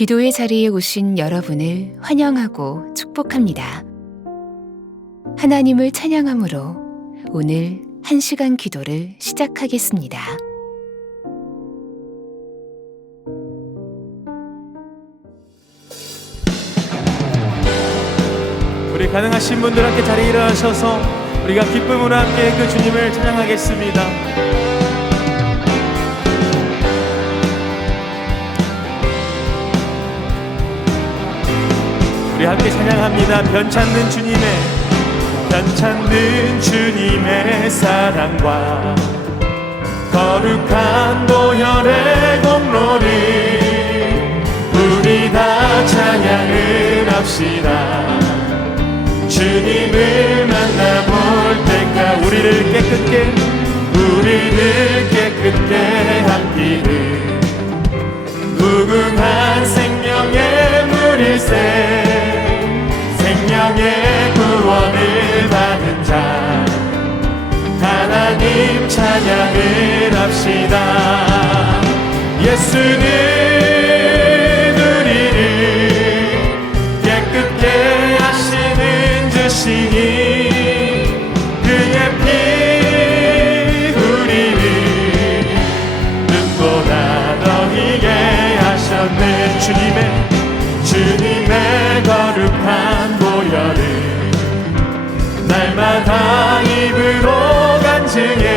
기도의 자리에 오신 여러분을 환영하고 축복합니다. 하나님을 찬양함으로 오늘 1시간 기도를 시작하겠습니다. 우리 가능하신 분들 함께 자리에 일어나셔서 우리가 기쁨으로 함께 그 주님을 찬양하겠습니다. 우리 함께 찬양합니다. 변찮는 주님의 사랑과 거룩한 보혈의 공로를 우리 다 찬양을 합시다. 주님을 만나볼 때까 우리를 깨끗게 한 피를 무궁한 생명의 물일새 생명의 구원을 받은 자 하나님 찬양을 합시다. 예수는 우리를 깨끗게 하시는 주시니 그의 피 우리를 눈보다 더 희게 하셨네. 주님의 거룩한 보혈을 날마다 입으로 간증해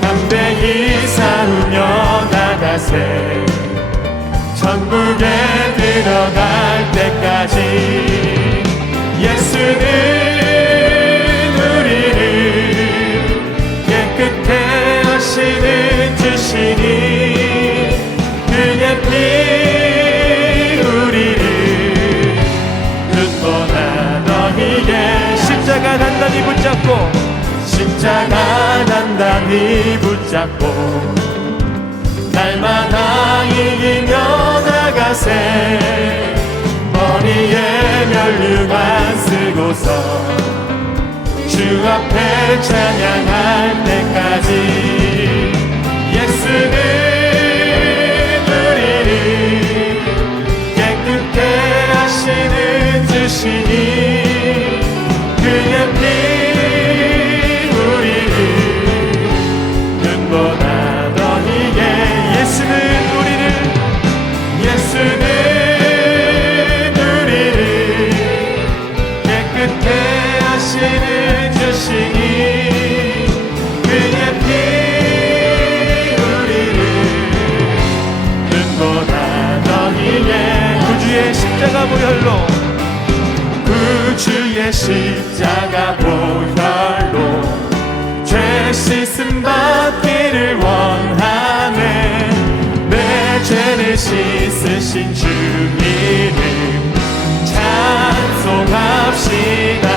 담대히 싸우며 나가세 천국에 들어갈 때까지. 예수는 우리를 깨끗해 하시는 주시니 그의 피 우리를 눈보다 더 희게 십자가 단단히 붙잡고 날마다 이기며 나가세 머리에 면류관 쓰고서 주 앞에 찬양할 때까지. 예수는 우리를 깨끗게 하시는 주시니 그의 피 우리를 눈보다 더 희게. 예수는 우리를 깨끗게 하시는 주시니 그의 피 우리를 눈보다 더 희게. 구주의 십자가 보혈로 죄 씻음 받기를 원하네. 내 죄를 씻으신 주 이름 찬송합시다.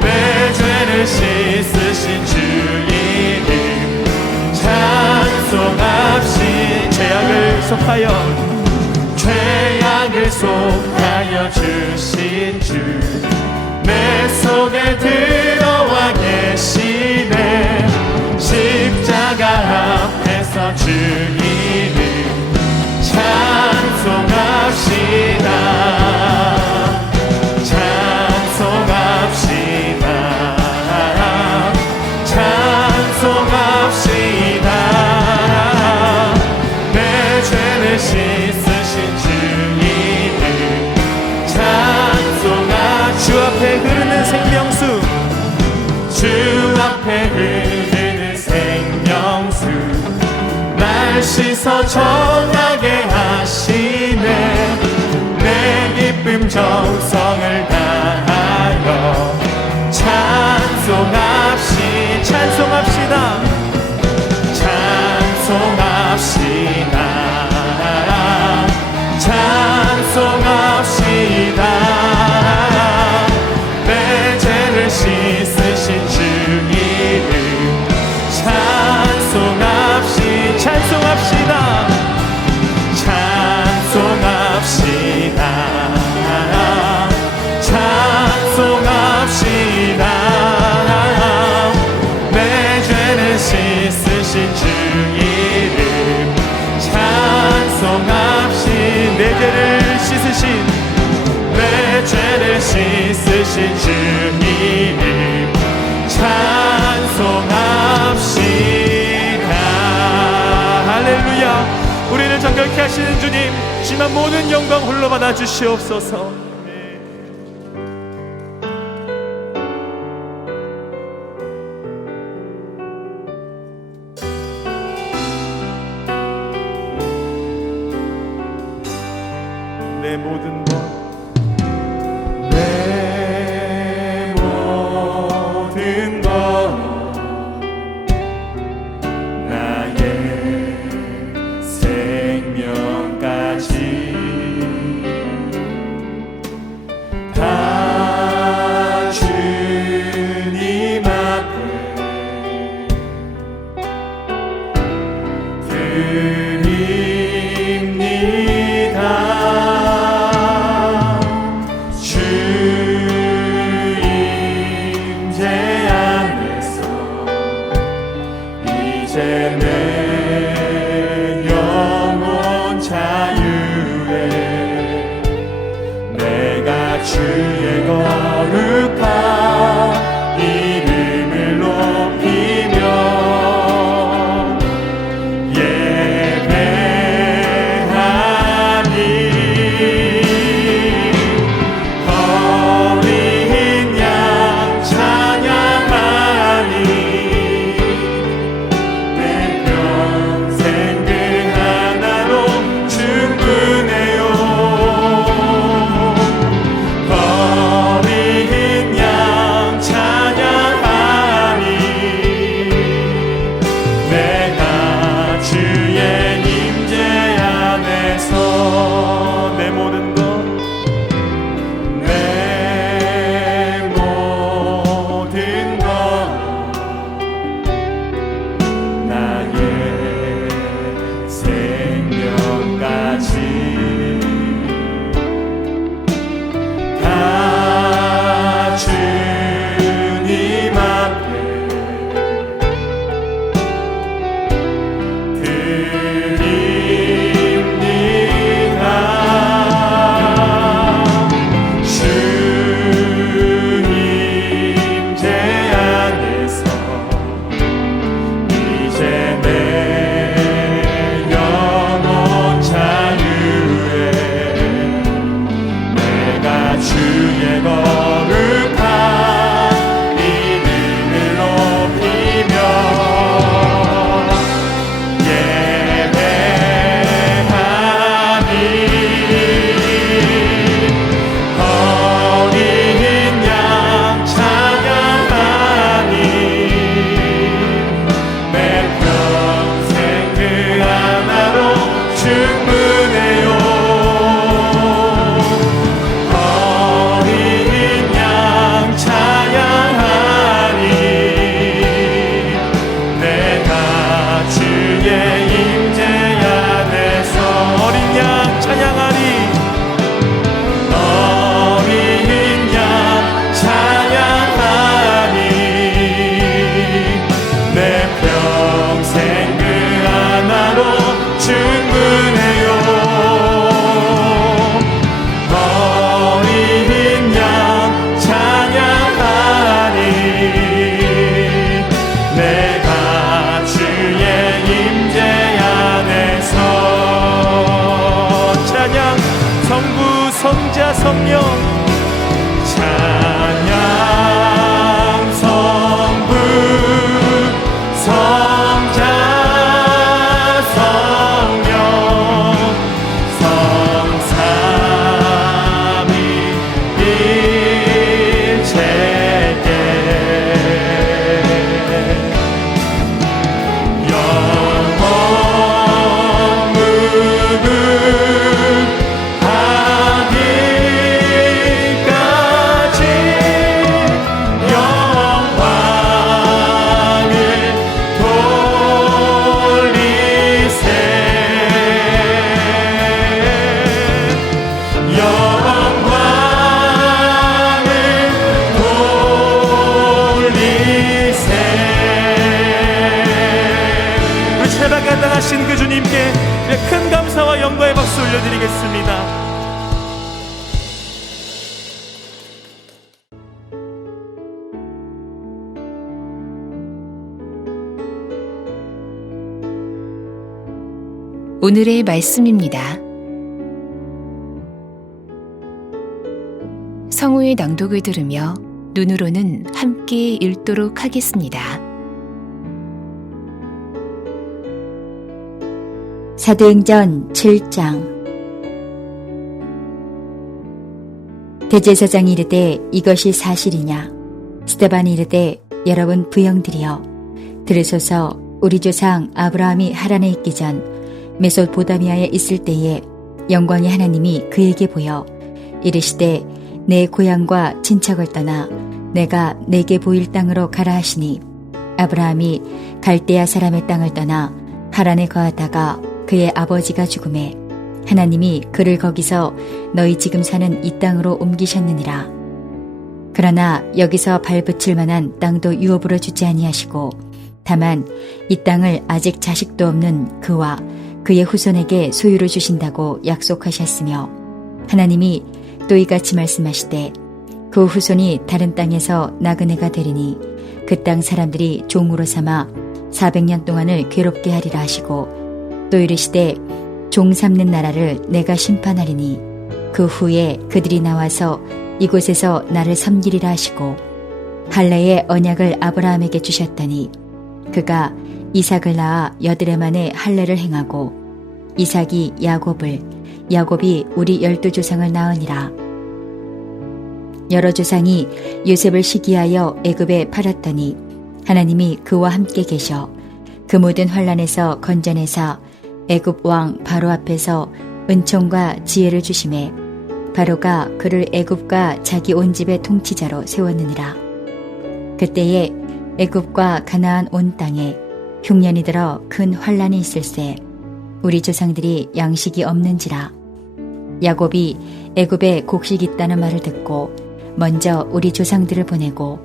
내 죄를 씻으신 주 이름 찬송합시다. 죄악을 속하여 주신 주 내 속에 들어와 계시네. 십자가 앞에서 주 이름 찬송합시다. 내 죄를 씻으신 주 이름 찬송하. 주 앞에 흐르는 생명수 날 씻어 정하게 하시네. 내 기쁨 정성을 다하여 찬송합시다. 내 죄를 씻으신 주 이름 찬송합시다. 찬송합시다. 죄를 씻으신 주 이름 찬송합시. 내 죄를 씻으신, 내 죄를 씻으신 주 이름 찬송합시다. 할렐루야. 우리를 정결케 하시는 주님, 심한 모든 영광 홀로 받아 주시옵소서. 내 모든 것, 내 모든 것, 나의 생명까지 다 주님 앞에 드립니다. 이제 내 영혼 자유에 내가 주의 거룩한 이름을 높이며 예배하니. 어린 양 찬양하니. 성자 성령 찬양. 성부 성자 성령 성삼위 일체계 영원 무궁 하길 감당하신 그 주님께 큰 감사와 영광의 박수 올려드리겠습니다. 오늘의 말씀입니다. 성우의 낭독을 들으며 눈으로는 함께 읽도록 하겠습니다. 사도행전 7장. 대제사장이 이르되 이것이 사실이냐? 스데반이 이르되 여러분 부형들이여 들으소서. 우리 조상 아브라함이 하란에 있기 전 메소포타미아에 있을 때에 영광의 하나님이 그에게 보여 이르시되 내 고향과 친척을 떠나 내가 내게 보일 땅으로 가라 하시니 아브라함이 갈대아 사람의 땅을 떠나 하란에 거하다가 그의 아버지가 죽음에 하나님이 그를 거기서 너희 지금 사는 이 땅으로 옮기셨느니라. 그러나 여기서 발붙일 만한 땅도 유업으로 주지 아니하시고 다만 이 땅을 아직 자식도 없는 그와 그의 후손에게 소유로 주신다고 약속하셨으며 하나님이 또 이같이 말씀하시되 그 후손이 다른 땅에서 나그네가 되리니 그 땅 사람들이 종으로 삼아 400년 동안을 괴롭게 하리라 하시고 또 이르시되 종 삼는 나라를 내가 심판하리니 그 후에 그들이 나와서 이곳에서 나를 섬기리라 하시고 할례의 언약을 아브라함에게 주셨더니 그가 이삭을 낳아 여드레 만에 할례를 행하고 이삭이 야곱을 야곱이 우리 12조상을 낳으니라. 여러 조상이 요셉을 시기하여 애굽에 팔았더니 하나님이 그와 함께 계셔 그 모든 환난에서 건져내사 애굽 왕 바로 앞에서 은총과 지혜를 주심에 바로가 그를 애굽과 자기 온 집의 통치자로 세웠느니라. 그때에 애굽과 가나안 온 땅에 흉년이 들어 큰 환난이 있을세 우리 조상들이 양식이 없는지라. 야곱이 애굽에 곡식이 있다는 말을 듣고 먼저 우리 조상들을 보내고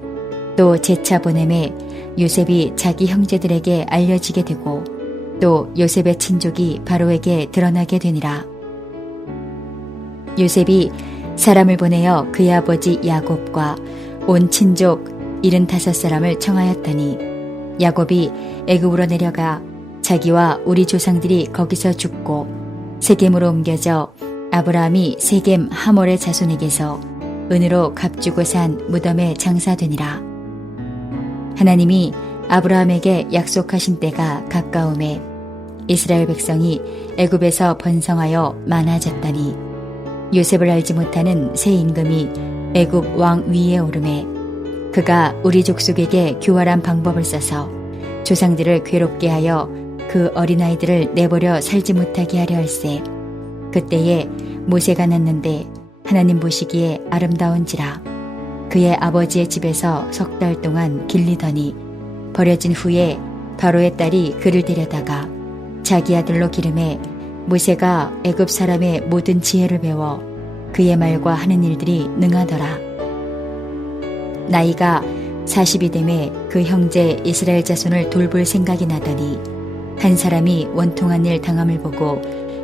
또 재차 보냄에 요셉이 자기 형제들에게 알려지게 되고 또 요셉의 친족이 바로에게 드러나게 되니라. 요셉이 사람을 보내어 그의 아버지 야곱과 온 친족 75사람을 청하였더니 야곱이 애굽으로 내려가 자기와 우리 조상들이 거기서 죽고 세겜으로 옮겨져 아브라함이 세겜 하몰의 자손에게서 은으로 값주고 산 무덤에 장사되니라. 하나님이 아브라함에게 약속하신 때가 가까움에 이스라엘 백성이 애굽에서 번성하여 많아졌더니 요셉을 알지 못하는 새 임금이 애굽 왕 위에 오르매 그가 우리 족속에게 교활한 방법을 써서 조상들을 괴롭게 하여 그 어린아이들을 내버려 살지 못하게 하려 할세. 그때에 모세가 났는데 하나님 보시기에 아름다운지라. 그의 아버지의 집에서 3달 동안 길리더니 버려진 후에 바로의 딸이 그를 데려다가 자기 아들로 기름해 모세가 애굽 사람의 모든 지혜를 배워 그의 말과 하는 일들이 능하더라. 나이가 40이 되매 그 형제 이스라엘 자손을 돌볼 생각이 나더니 한 사람이 원통한 일 당함을 보고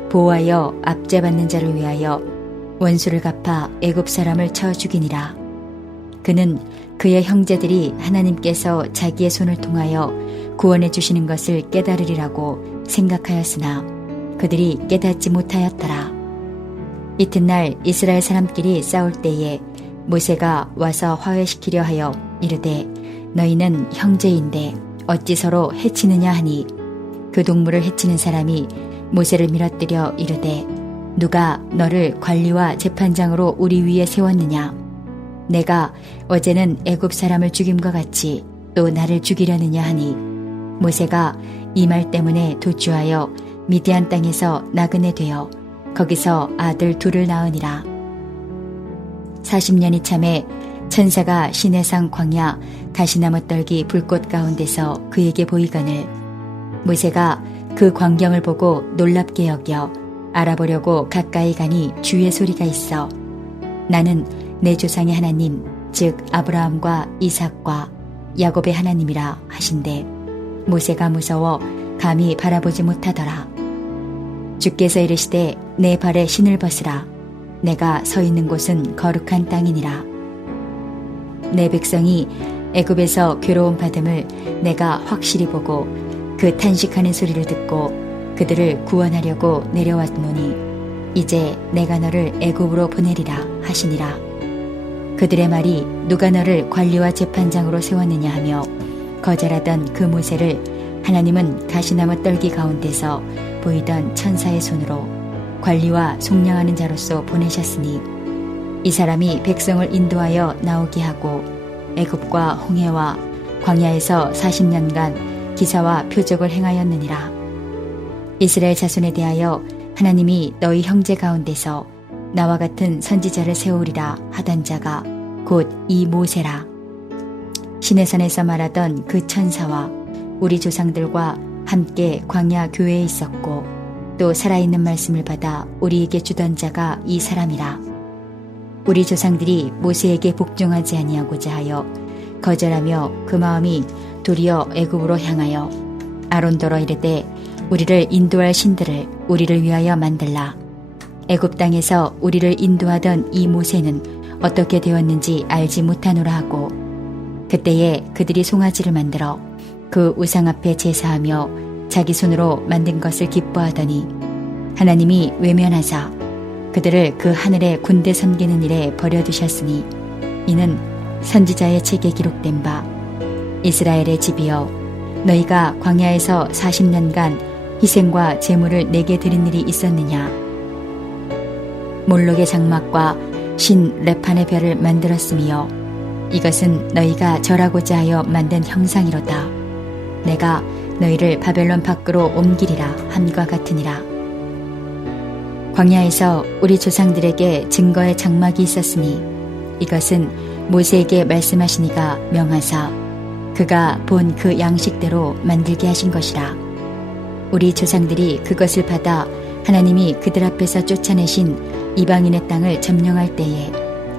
보호하여 압제받는 자를 위하여 원수를 갚아 애굽 사람을 쳐 죽이니라. 그는 그의 형제들이 하나님께서 자기의 손을 통하여 구원해 주시는 것을 깨달으리라고 생각하였으나 그들이 깨닫지 못하였더라. 이튿날 이스라엘 사람끼리 싸울 때에 모세가 와서 화해시키려 하여 이르되 너희는 형제인데 어찌 서로 해치느냐 하니 그 동물을 해치는 사람이 모세를 밀어뜨려 이르되 누가 너를 관리와 재판장으로 우리 위에 세웠느냐? 내가 어제는 애굽 사람을 죽임과 같이 또 나를 죽이려느냐 하니 모세가 이 말 때문에 도주하여 미디안 땅에서 나그네 되어 거기서 아들 둘을 낳으니라. 40년이 참에 천사가 시내산 광야 가시나무 떨기 불꽃 가운데서 그에게 보이거늘 모세가 그 광경을 보고 놀랍게 여겨 알아보려고 가까이 가니 주의 소리가 있어 나는 내 조상의 하나님 즉 아브라함과 이삭과 야곱의 하나님이라 하신대 모세가 무서워 감히 바라보지 못하더라. 주께서 이르시되 내 발에 신을 벗으라. 내가 서 있는 곳은 거룩한 땅이니라. 내 백성이 애굽에서 괴로움 받음을 내가 확실히 보고 그 탄식하는 소리를 듣고 그들을 구원하려고 내려왔노니 이제 내가 너를 애굽으로 보내리라 하시니라. 그들의 말이 누가 너를 관리와 재판장으로 세웠느냐 하며 거절하던 그 모세를 하나님은 가시나무 떨기 가운데서 보이던 천사의 손으로 관리와 속량하는 자로서 보내셨으니 이 사람이 백성을 인도하여 나오게 하고 애굽과 홍해와 광야에서 40년간 기사와 표적을 행하였느니라. 이스라엘 자손에 대하여 하나님이 너희 형제 가운데서 나와 같은 선지자를 세우리라 하던 자가 곧 이 모세라. 시내산에서 말하던 그 천사와 우리 조상들과 함께 광야 교회에 있었고 또 살아있는 말씀을 받아 우리에게 주던 자가 이 사람이라. 우리 조상들이 모세에게 복종하지 아니하고자 하여 거절하며 그 마음이 도리어 애굽으로 향하여 아론더러 이르되 우리를 인도할 신들을 우리를 위하여 만들라. 애굽 땅에서 우리를 인도하던 이 모세는 어떻게 되었는지 알지 못하노라 하고 그때에 그들이 송아지를 만들어 그 우상 앞에 제사하며 자기 손으로 만든 것을 기뻐하더니 하나님이 외면하사 그들을 그 하늘에 군대 섬기는 일에 버려두셨으니 이는 선지자의 책에 기록된 바 이스라엘의 집이여 너희가 광야에서 40년간 희생과 제물을 내게 드린 일이 있었느냐. 몰록의 장막과 신 레판의 별을 만들었으며 이것은 너희가 절하고자 하여 만든 형상이로다. 내가 너희를 바벨론 밖으로 옮기리라 함과 같으니라. 광야에서 우리 조상들에게 증거의 장막이 있었으니 이것은 모세에게 말씀하시니가 명하사 그가 본 그 양식대로 만들게 하신 것이라. 우리 조상들이 그것을 받아 하나님이 그들 앞에서 쫓아내신 이방인의 땅을 점령할 때에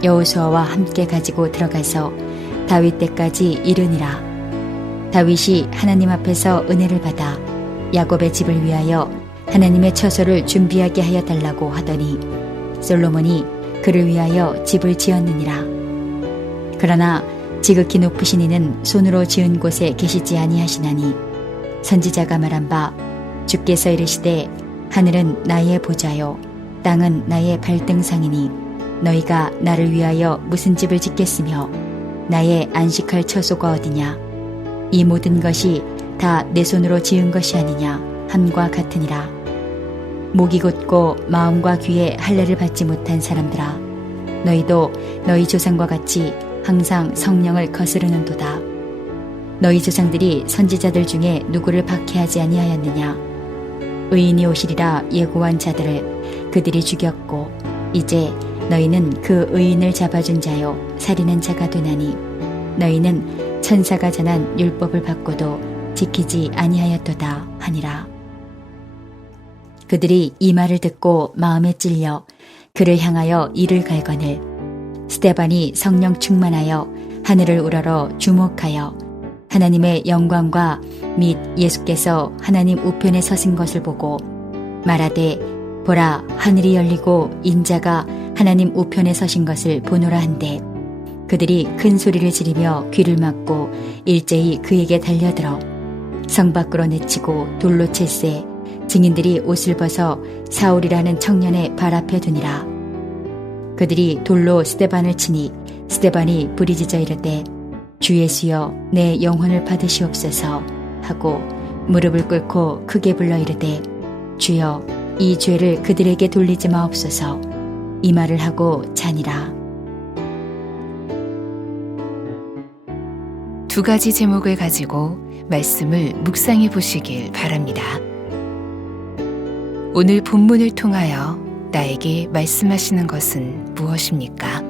여호수아와 함께 가지고 들어가서 다윗 때까지 이르니라. 다윗이 하나님 앞에서 은혜를 받아 야곱의 집을 위하여 하나님의 처소를 준비하게 하여 달라고 하더니 솔로몬이 그를 위하여 집을 지었느니라. 그러나 지극히 높으신 이는 손으로 지은 곳에 계시지 아니하시나니 선지자가 말한 바 주께서 이르시되 하늘은 나의 보좌요 땅은 나의 발등상이니 너희가 나를 위하여 무슨 집을 짓겠으며 나의 안식할 처소가 어디냐. 이 모든 것이 다 내 손으로 지은 것이 아니냐 함과 같으니라. 목이 곧고 마음과 귀에 할례를 받지 못한 사람들아 너희도 너희 조상과 같이 항상 성령을 거스르는도다. 너희 조상들이 선지자들 중에 누구를 박해하지 아니하였느냐. 의인이 오시리라 예고한 자들을 그들이 죽였고 이제 너희는 그 의인을 잡아준 자요 살리는 자가 되나니 너희는 천사가 전한 율법을 받고도 지키지 아니하였도다 하니라. 그들이 이 말을 듣고 마음에 찔려 그를 향하여 이를 갈거늘 스데반이 성령 충만하여 하늘을 우러러 주목하여 하나님의 영광과 및 예수께서 하나님 우편에 서신 것을 보고 말하되 보라 하늘이 열리고 인자가 하나님 우편에 서신 것을 보노라 한데 그들이 큰 소리를 지르며 귀를 막고 일제히 그에게 달려들어 성 밖으로 내치고 돌로 칠세 증인들이 옷을 벗어 사울이라는 청년의 발 앞에 두니라. 그들이 돌로 스데반을 치니 스데반이 부리짖어 이르되 주 예수여 내 영혼을 받으시옵소서 하고 무릎을 꿇고 크게 불러 이르되 주여 이 죄를 그들에게 돌리지 마옵소서. 이 말을 하고 자니라. 두 가지 제목을 가지고 말씀을 묵상해 보시길 바랍니다. 오늘 본문을 통하여 나에게 말씀하시는 것은 무엇입니까?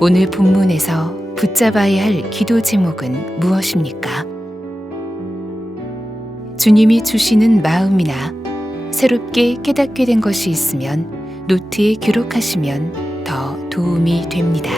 오늘 본문에서 붙잡아야 할 기도 제목은 무엇입니까? 주님이 주시는 마음이나 새롭게 깨닫게 된 것이 있으면 노트에 기록하시면 더 도움이 됩니다.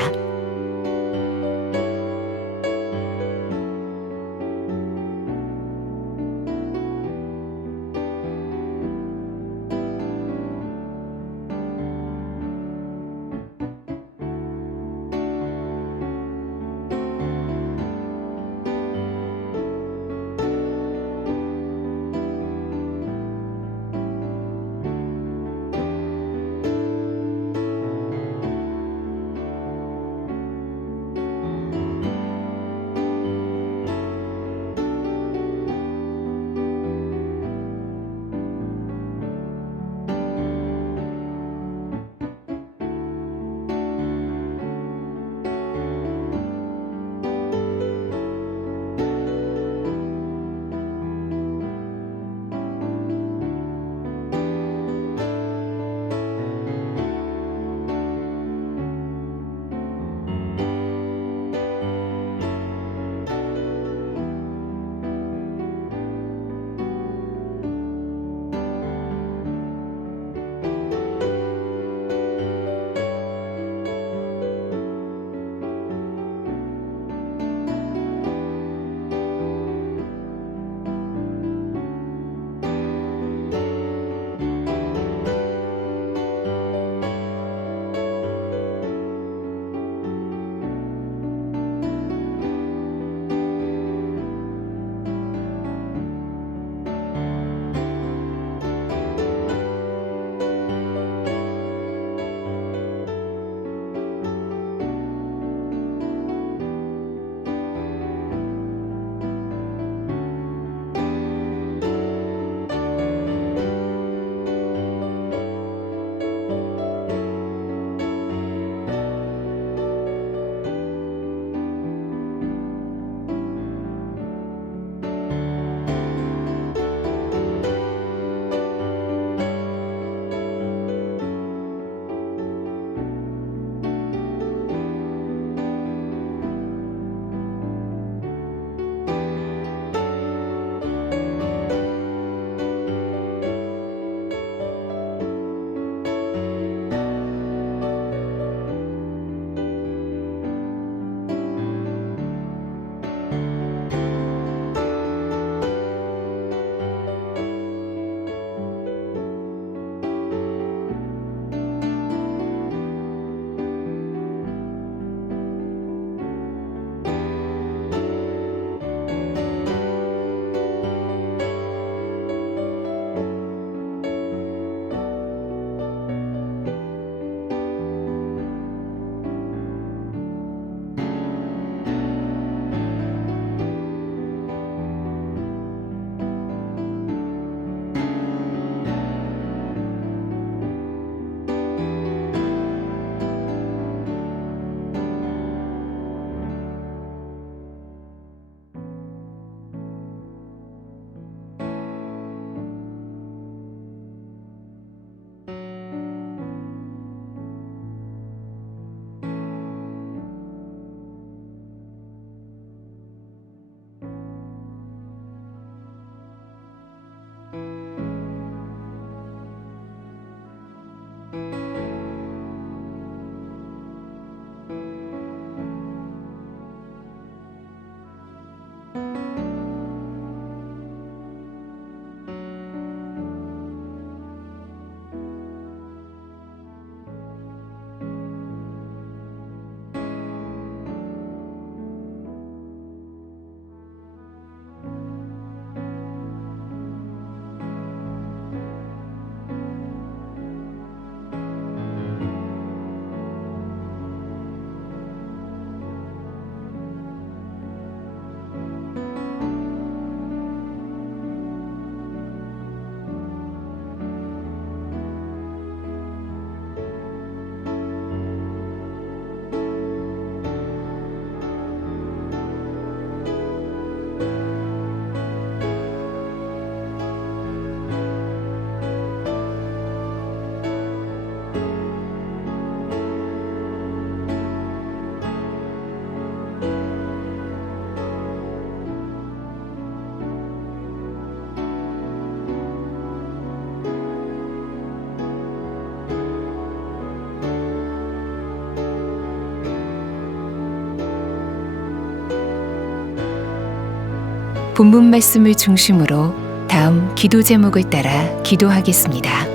본문 말씀을 중심으로 다음 기도 제목을 따라 기도하겠습니다.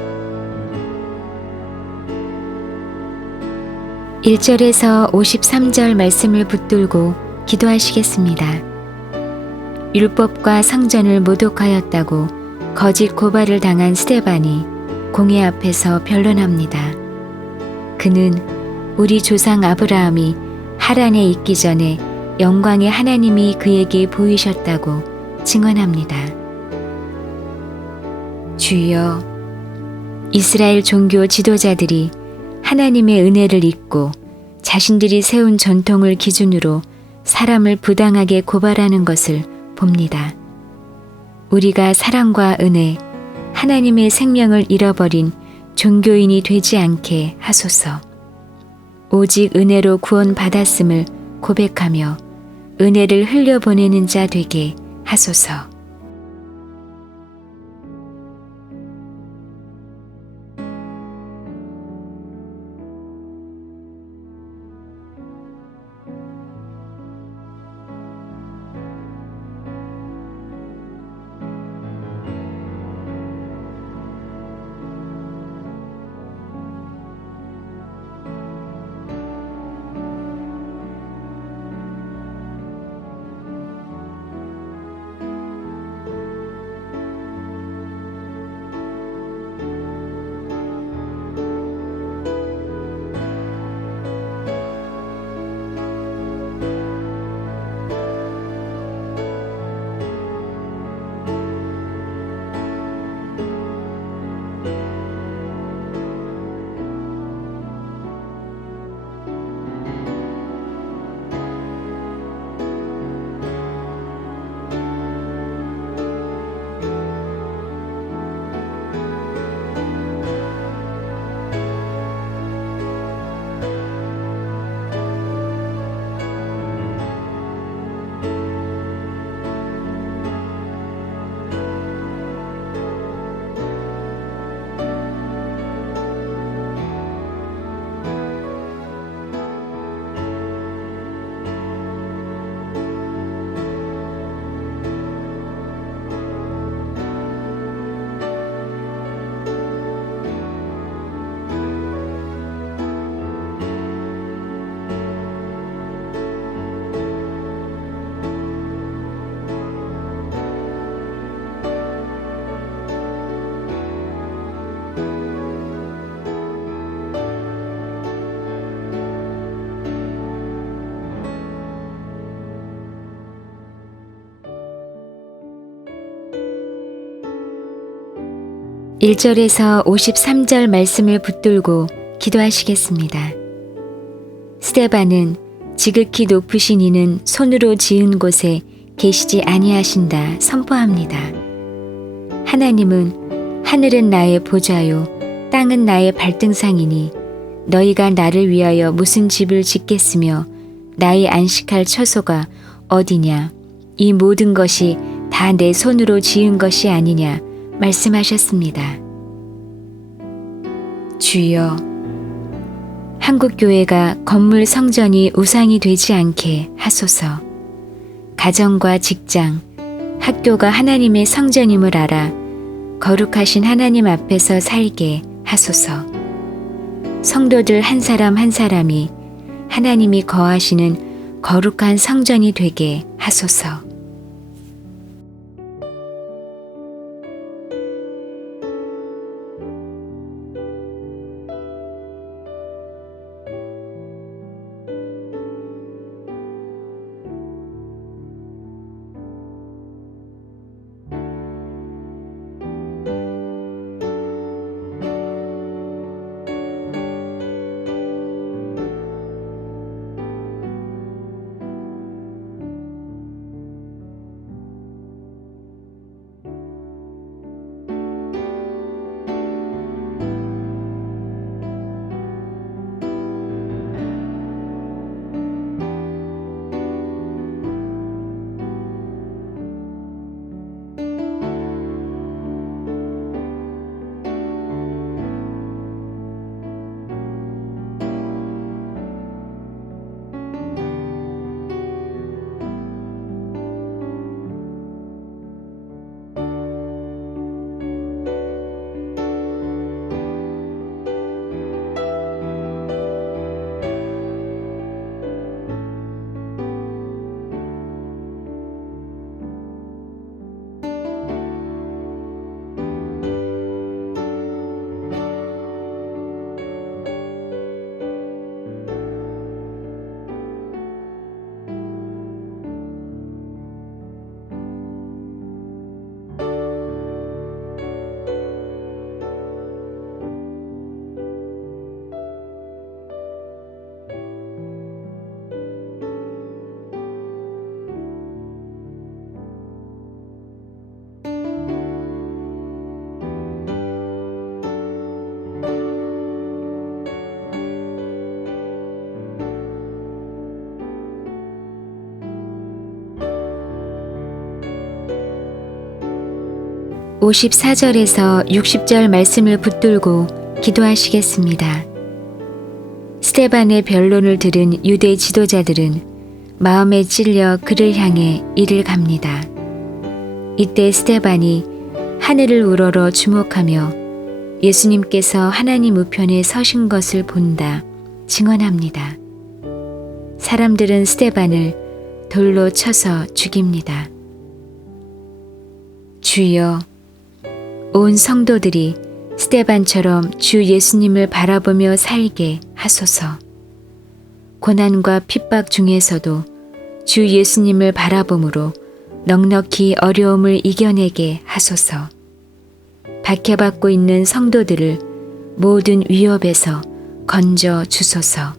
1절에서 53절 말씀을 붙들고 기도하시겠습니다. 율법과 성전을 모독하였다고 거짓 고발을 당한 스데반이 공회 앞에서 변론합니다. 그는 우리 조상 아브라함이 하란에 있기 전에 영광의 하나님이 그에게 보이셨다고 증언합니다. 주여, 이스라엘 종교 지도자들이 하나님의 은혜를 잊고 자신들이 세운 전통을 기준으로 사람을 부당하게 고발하는 것을 봅니다. 우리가 사랑과 은혜, 하나님의 생명을 잃어버린 종교인이 되지 않게 하소서. 오직 은혜로 구원받았음을 고백하며 은혜를 흘려보내는 자 되게 하소서. (1절에서) (53절) 말씀을 붙들고 기도하시겠습니다. 스데반은 지극히 높으신 이는 손으로 지은 곳에 계시지 아니하신다 선포합니다. 하나님은 하늘은 나의 보좌요 땅은 나의 발등상이니 너희가 나를 위하여 무슨 집을 짓겠으며 나의 안식할 처소가 어디냐, 이 모든 것이 다 내 손으로 지은 것이 아니냐 말씀하셨습니다. 주여, 한국교회가 건물 성전이 우상이 되지 않게 하소서. 가정과 직장, 학교가 하나님의 성전임을 알아 거룩하신 하나님 앞에서 살게 하소서. 성도들 한 사람 한 사람이 하나님이 거하시는 거룩한 성전이 되게 하소서. 54절에서 60절 말씀을 붙들고 기도하시겠습니다. 스데반의 변론을 들은 유대 지도자들은 마음에 찔려 그를 향해 이를 갑니다. 이때 스데반이 하늘을 우러러 주목하며 예수님께서 하나님 우편에 서신 것을 본다 증언합니다. 사람들은 스데반을 돌로 쳐서 죽입니다. 주여, 온 성도들이 스데반처럼 주 예수님을 바라보며 살게 하소서. 고난과 핍박 중에서도 주 예수님을 바라봄으로 넉넉히 어려움을 이겨내게 하소서. 박해받고 있는 성도들을 모든 위협에서 건져 주소서.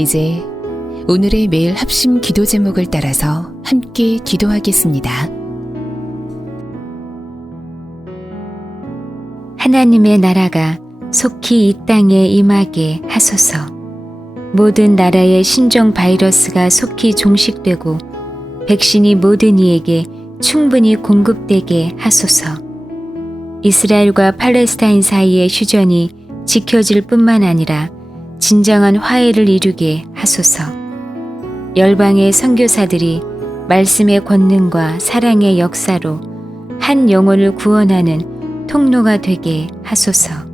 이제 오늘의 매일 합심 기도 제목을 따라서 함께 기도하겠습니다. 하나님의 나라가 속히 이 땅에 임하게 하소서. 모든 나라의 신종 바이러스가 속히 종식되고 백신이 모든 이에게 충분히 공급되게 하소서. 이스라엘과 팔레스타인 사이의 휴전이 지켜질 뿐만 아니라 진정한 화해를 이루게 하소서. 열방의 선교사들이 말씀의 권능과 사랑의 역사로 한 영혼을 구원하는 통로가 되게 하소서.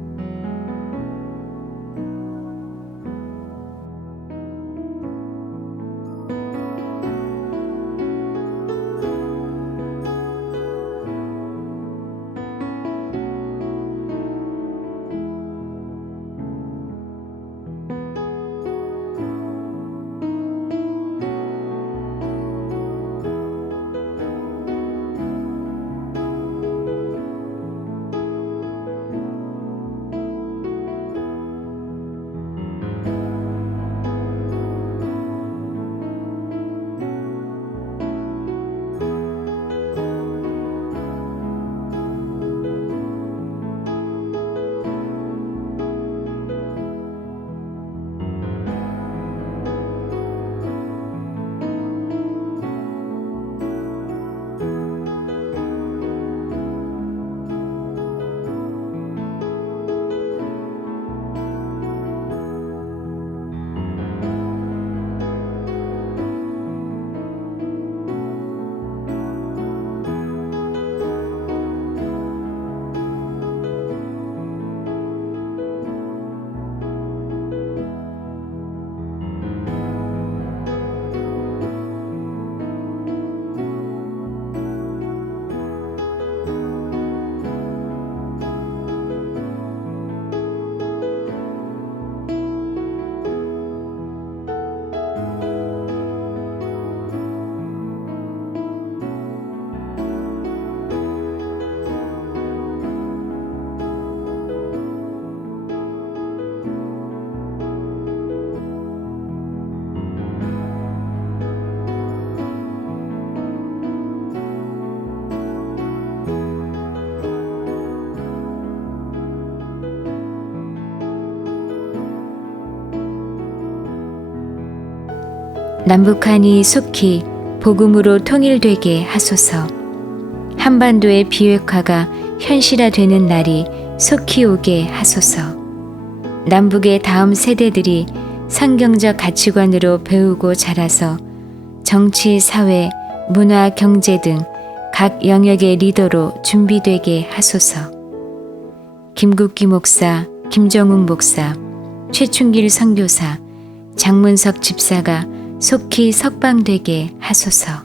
남북한이 속히 복음으로 통일되게 하소서. 한반도의 비핵화가 현실화되는 날이 속히 오게 하소서. 남북의 다음 세대들이 성경적 가치관으로 배우고 자라서 정치, 사회, 문화, 경제 등 각 영역의 리더로 준비되게 하소서. 김국기 목사, 김정욱 목사, 최충길 선교사, 장문석 집사가 속히 석방되게 하소서.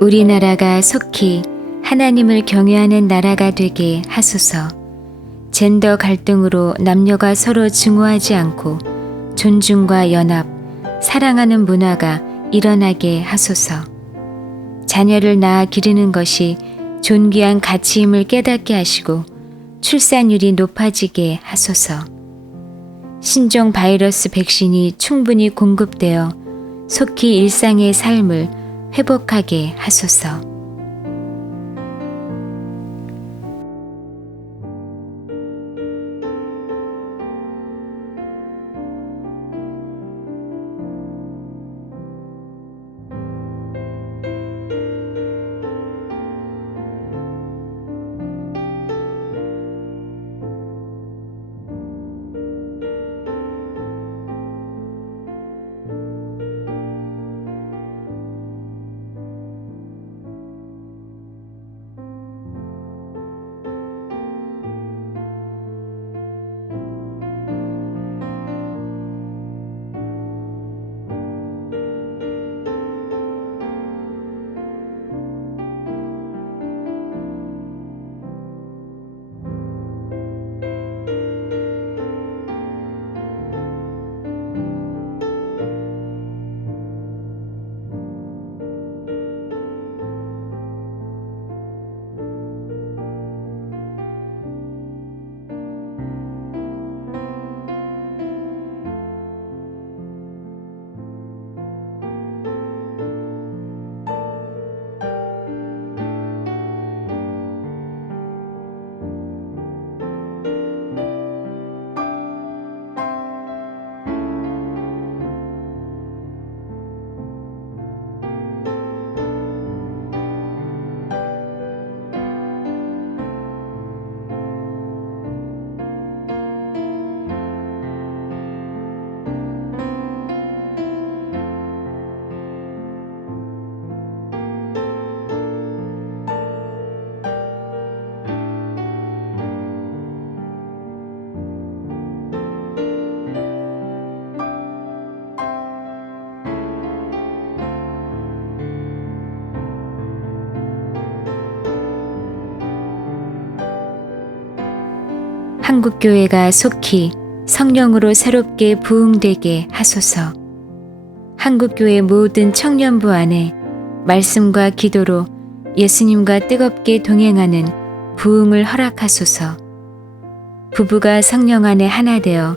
우리나라가 속히 하나님을 경외하는 나라가 되게 하소서. 젠더 갈등으로 남녀가 서로 증오하지 않고 존중과 연합, 사랑하는 문화가 일어나게 하소서. 자녀를 낳아 기르는 것이 존귀한 가치임을 깨닫게 하시고 출산율이 높아지게 하소서. 신종 바이러스 백신이 충분히 공급되어 속히 일상의 삶을 회복하게 하소서. 한국교회가 속히 성령으로 새롭게 부흥되게 하소서. 한국교회 모든 청년부 안에 말씀과 기도로 예수님과 뜨겁게 동행하는 부흥을 허락하소서. 부부가 성령 안에 하나 되어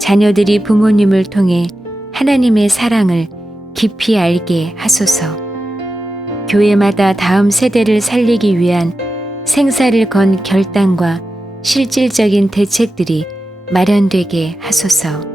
자녀들이 부모님을 통해 하나님의 사랑을 깊이 알게 하소서. 교회마다 다음 세대를 살리기 위한 생사를 건 결단과 실질적인 대책들이 마련되게 하소서.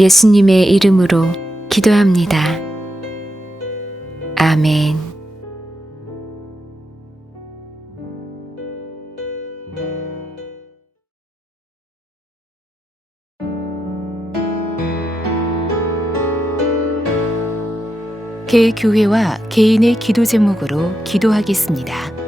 예수님의 이름으로 기도합니다. 아멘. 개교회와 개인의 기도 제목으로 기도하겠습니다.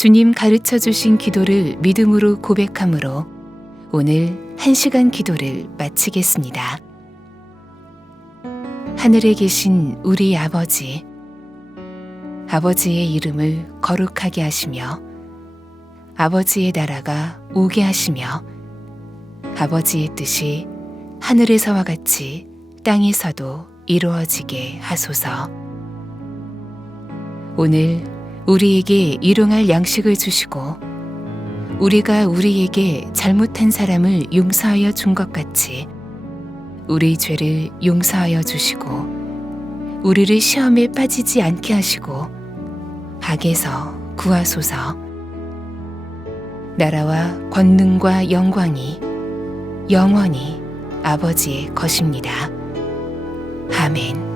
주님 가르쳐 주신 기도를 믿음으로 고백함으로 오늘 1시간 기도를 마치겠습니다. 하늘에 계신 우리 아버지, 아버지의 이름을 거룩하게 하시며 아버지의 나라가 오게 하시며 아버지의 뜻이 하늘에서와 같이 땅에서도 이루어지게 하소서. 오늘 우리에게 일용할 양식을 주시고 우리가 우리에게 잘못한 사람을 용서하여 준 것 같이 우리 죄를 용서하여 주시고 우리를 시험에 빠지지 않게 하시고 악에서 구하소서. 나라와 권능과 영광이 영원히 아버지의 것입니다. 아멘.